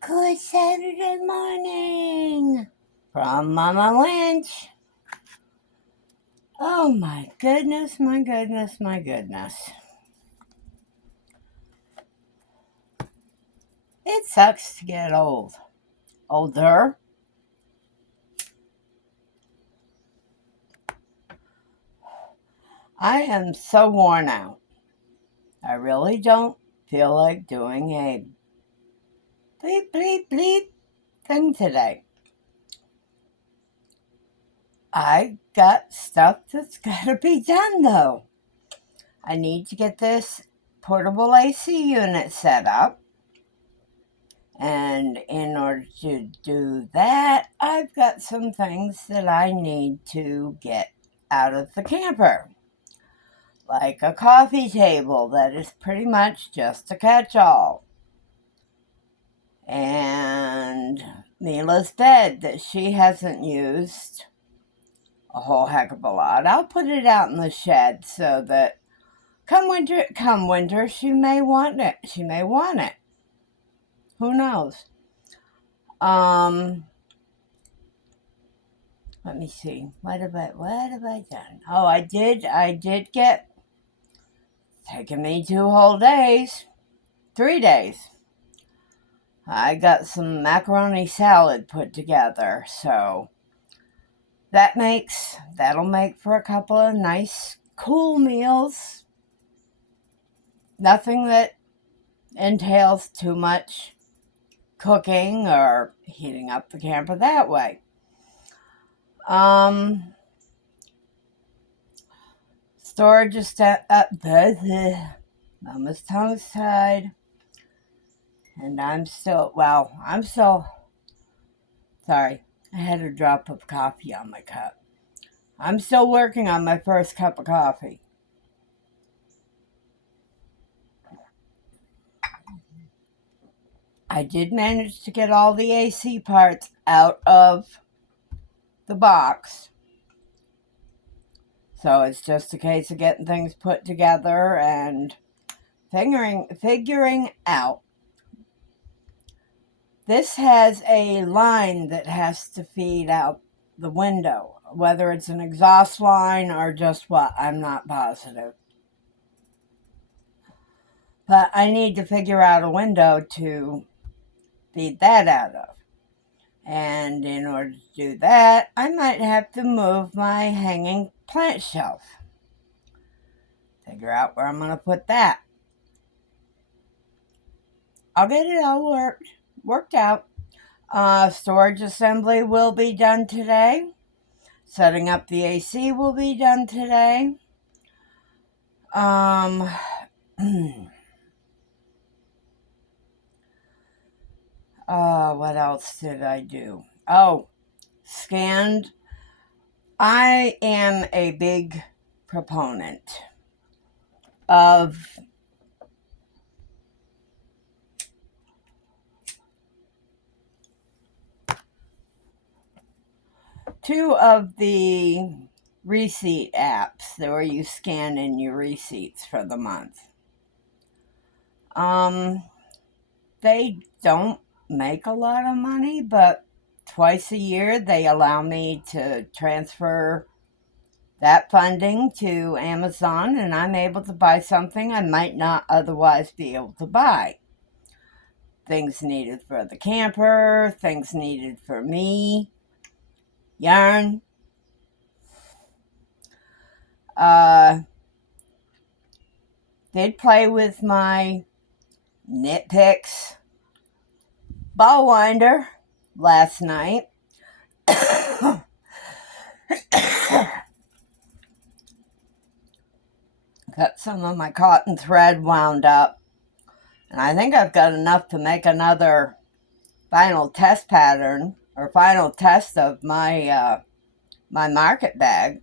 Good Saturday morning from Mama Wench. Oh my goodness, my goodness, my goodness. It sucks to get older. I am so worn out. I really don't feel like doing a bleep, bleep, bleep thing today. I got stuff that's got to be done though. I need to get this portable AC unit set up. And in order to do that, I've got some things that I need to get out of the camper. Like a coffee table that is pretty much just a catch-all. And Mila's bed that she hasn't used a whole heck of a lot. I'll put it out in the shed so that come winter, she may want it. She may want it. Who knows? Let me see. What have I done? Oh, I did get, taking me 2 whole days, 3 days. I got some macaroni salad put together, so that'll make for a couple of nice, cool meals. Nothing that entails too much cooking or heating up the camper that way. Storage is up. Mama's tongue's tied. And I'm still, sorry. I had a drop of coffee on my cup. I'm still working on my first cup of coffee. I did manage to get all the AC parts out of the box. So it's just a case of getting things put together and figuring out. This has a line that has to feed out the window. Whether it's an exhaust line or just what, I'm not positive. But I need to figure out a window to feed that out of. And in order to do that, I might have to move my hanging plant shelf. Figure out where I'm going to put that. I'll get it all worked out. Storage assembly will be done today. Setting up the AC will be done today. What else did I do? Oh, scanned. I am a big proponent of two of the receipt apps where you scan in your receipts for the month. They don't make a lot of money, but twice a year they allow me to transfer that funding to Amazon, and I'm able to buy something I might not otherwise be able to buy. Things needed for the camper, things needed for me, yarn. Did play with my Knit Picks ball winder last night. Got some of my cotton thread wound up, and I think I've got enough to make another final test pattern or final test of my my market bag.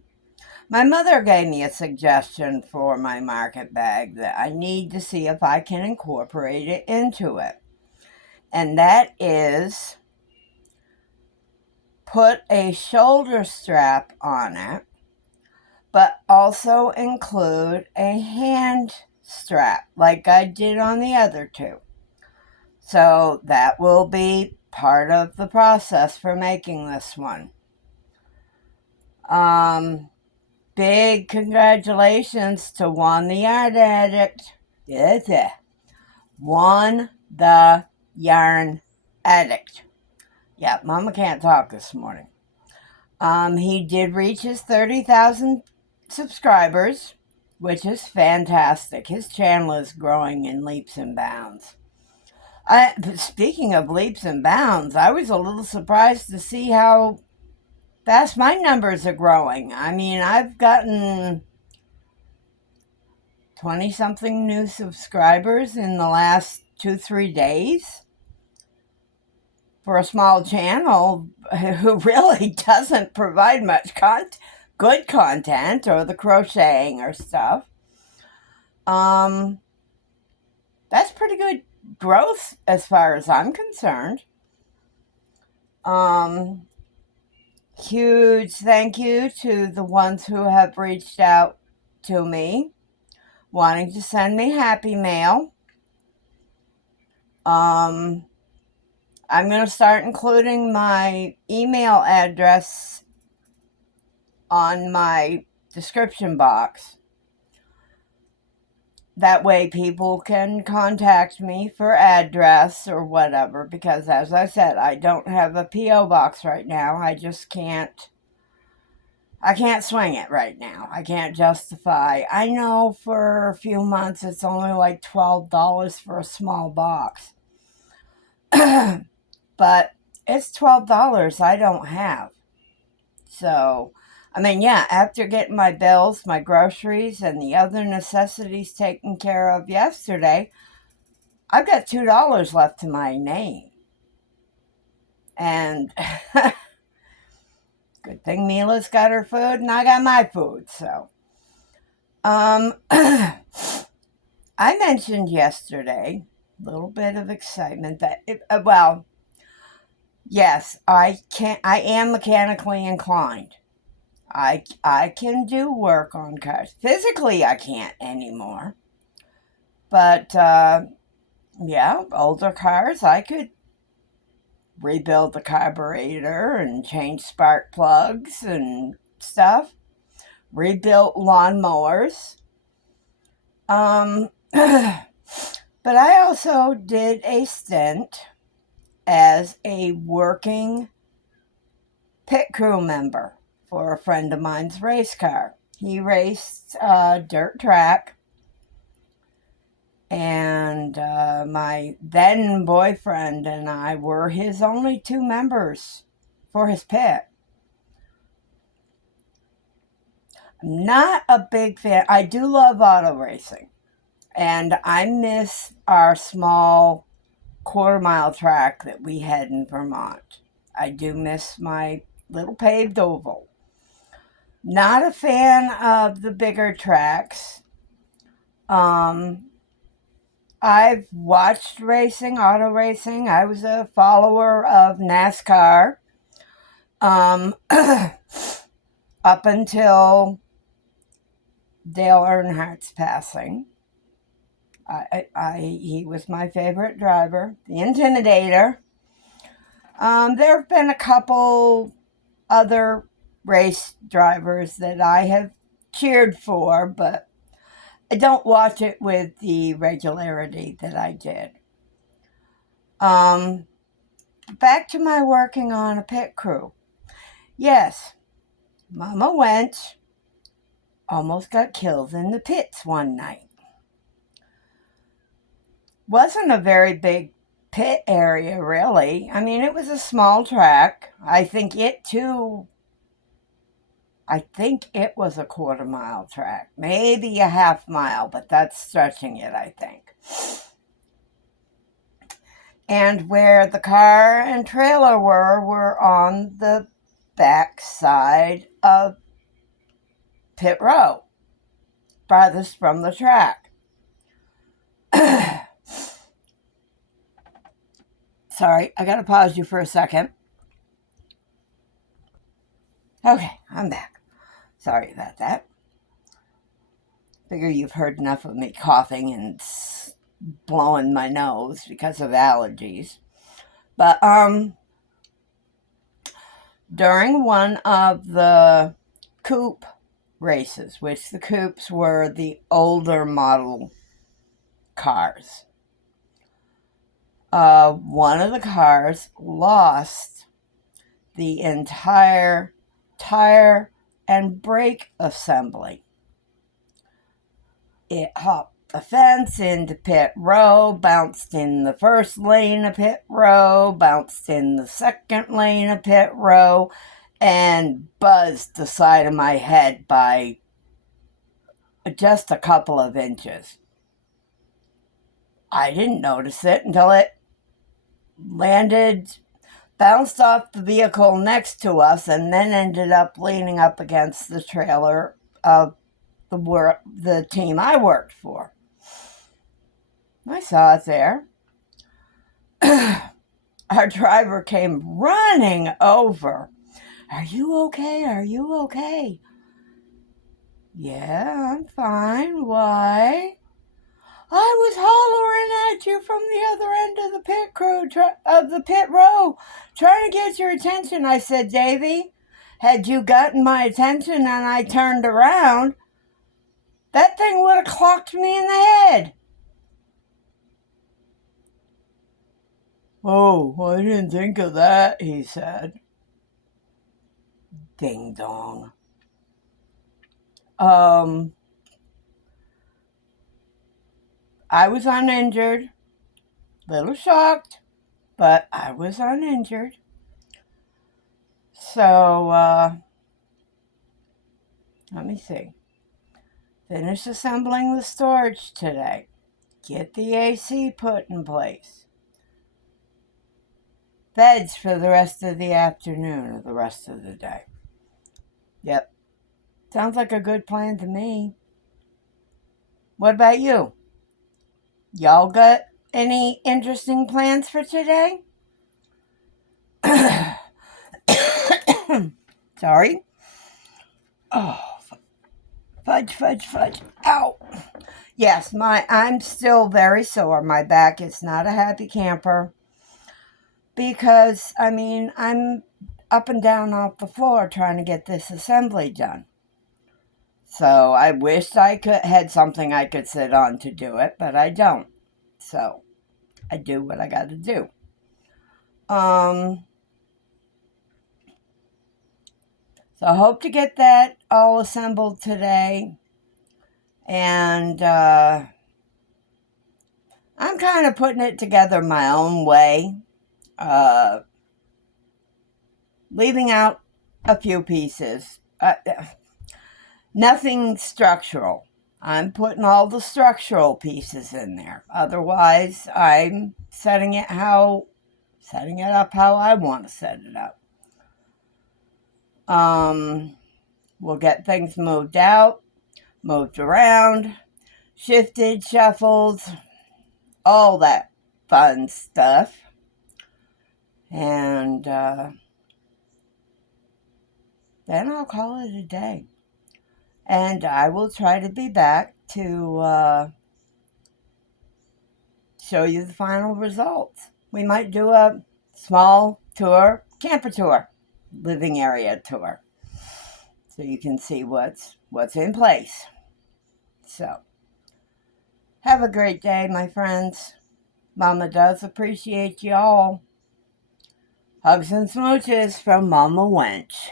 My mother gave me a suggestion for my market bag that I need to see if I can incorporate it into it. And that is put a shoulder strap on it, but also include a hand strap like I did on the other two. So that will be part of the process for making this one. Big congratulations to Juan The Yarn Addict. Juan The Yarn Addict. Yeah, Mama can't talk this morning. He did reach his 30,000 subscribers, which is fantastic. His channel is growing in leaps and bounds. Speaking of leaps and bounds, I was a little surprised to see how fast my numbers are growing. I mean, I've gotten 20-something new subscribers in the last 2-3 days. For a small channel who really doesn't provide much good content or the crocheting or stuff. That's pretty good growth as far as I'm concerned. Huge thank you to the ones who have reached out to me wanting to send me happy mail. I'm going to start including my email address on my description box. That way people can contact me for address or whatever, because as I said, I don't have a P.O. box right now. I can't swing it right now. I can't justify. I know for a few months it's only like $12 for a small box. But it's $12 I don't have. So, I mean, yeah, after getting my bills, my groceries, and the other necessities taken care of yesterday, I've got $2 left to my name. And good thing Mila's got her food and I got my food. So, I mentioned yesterday, a little bit of excitement that, yes, I am mechanically inclined. I can do work on cars. Physically, I can't anymore. But, yeah, older cars, I could rebuild the carburetor and change spark plugs and stuff. Rebuilt lawnmowers. But I also did a stint as a working pit crew member for a friend of mine's race car. He raced a dirt track, and my then boyfriend and I were his only 2 members for his pit. I'm not a big fan. I do love auto racing, and I miss our small quarter-mile track that we had in Vermont. I do miss my little paved oval. Not a fan of the bigger tracks. I've watched racing, auto racing. I was a follower of NASCAR up until Dale Earnhardt's passing. He was my favorite driver, the Intimidator. There have been a couple other race drivers that I have cheered for, but I don't watch it with the regularity that I did. Back to my working on a pit crew. Yes, Mama Wench almost got killed in the pits one night. Wasn't a very big pit area, really. I mean, it was a small track. I think it was a quarter-mile track. Maybe a half-mile, but that's stretching it, I think. And where the car and trailer were on the back side of pit row, farthest from the track. Sorry, I gotta pause you for a second. Okay, I'm back. Sorry about that. Figure you've heard enough of me coughing and blowing my nose because of allergies. But during one of the coupe races, which the coupes were the older model cars, one of the cars lost the entire tire and brake assembly. It hopped the fence into pit row, bounced in the first lane of pit row, bounced in the second lane of pit row, and buzzed the side of my head by just a couple of inches. I didn't notice it until it landed, bounced off the vehicle next to us, and then ended up leaning up against the trailer of the team I worked for. I saw it there. Our driver came running over. Are you okay? Are you okay? Yeah, I'm fine. Why? I was hollering at you from the other end of the pit row, trying to get your attention. I said, Davy, had you gotten my attention and I turned around, that thing would have clocked me in the head. Oh, I didn't think of that, he said. Ding dong. I was uninjured. Little shocked, but I was uninjured. So, let me see. Finish assembling the storage today. Get the AC put in place. Beds for the rest of the afternoon or the rest of the day. Yep. Sounds like a good plan to me. What about you? Y'all got any interesting plans for today? Sorry. Oh, fudge. Ow. Yes, I'm still very sore. My back is not a happy camper because, I'm up and down off the floor trying to get this assembly done. So I wished I had something I could sit on to do it, but I don't. So I do what I got to do. So I hope to get that all assembled today. And I'm kind of putting it together my own way. Leaving out a few pieces. Nothing structural. I'm putting all the structural pieces in there. Otherwise, I'm setting it up how I want to set it up. We'll get things moved out, moved around, shifted, shuffled, all that fun stuff. And then I'll call it a day. And I will try to be back to show you the final results. We might do a small tour, camper tour, living area tour, so you can see what's in place. So, have a great day, my friends. Mama does appreciate you all. Hugs and smooches from Mama Wench.